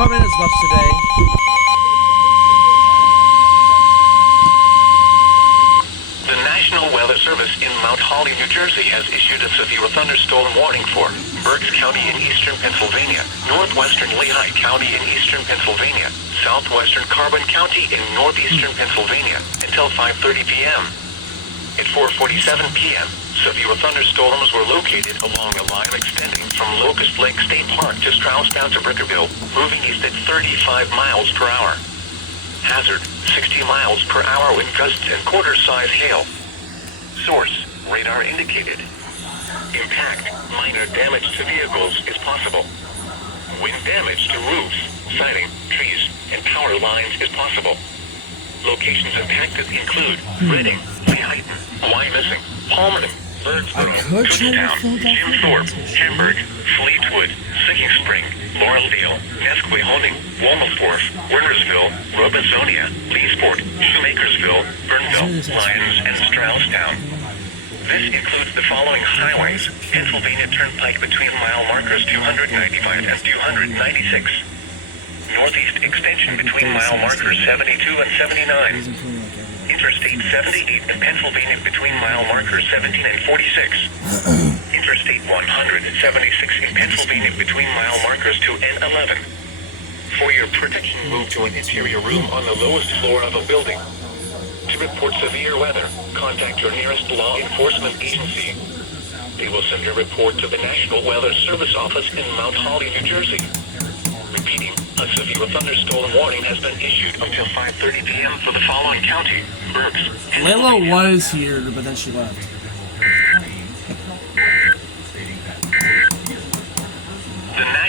come in as much today. The National Weather Service in Mount Holly, New Jersey has issued a severe thunderstorm warning for Berks County in eastern Pennsylvania, northwestern Lehigh County in eastern Pennsylvania, southwestern Carbon County in northeastern Pennsylvania until 5:30 p.m. At 4:47 p.m., severe thunderstorms were located along a line extending from Locust Lake State Park to Strauss down to Brickerville, moving east at 35 miles per hour. Hazard, 60 miles per hour wind gusts and quarter-size hail. Source, radar indicated. Impact, minor damage to vehicles is possible. Wind damage to roofs, siding, trees, and power lines is possible. Locations impacted include Reading, Lehighton, Wyomissing, Palmerton, Birdsboro, Kutztown, Jim Thorpe, Hamburg, Fleetwood, Singing Spring, Laureldale, Nesquehoning, Womelsdorf, Wernersville, Robisonia, Leesport, Shoemakersville, Burnville, Lyons, and Strausstown. This includes the following highways: Pennsylvania Turnpike between mile markers 295 and 296. Northeast extension between mile markers 72 and 79. Interstate 78 in Pennsylvania between mile markers 17 and 46. Interstate 176 in Pennsylvania between mile markers 2 and 11. For your protection, move to an interior room on the lowest floor of a building. To report severe weather, contact your nearest law enforcement agency. They will send your report to the National Weather Service office in Mount Holly, New Jersey. Repeating, a severe thunderstorm warning has been issued until 5:30 p.m. for the following county: Berks. Layla was here, but then she left. The National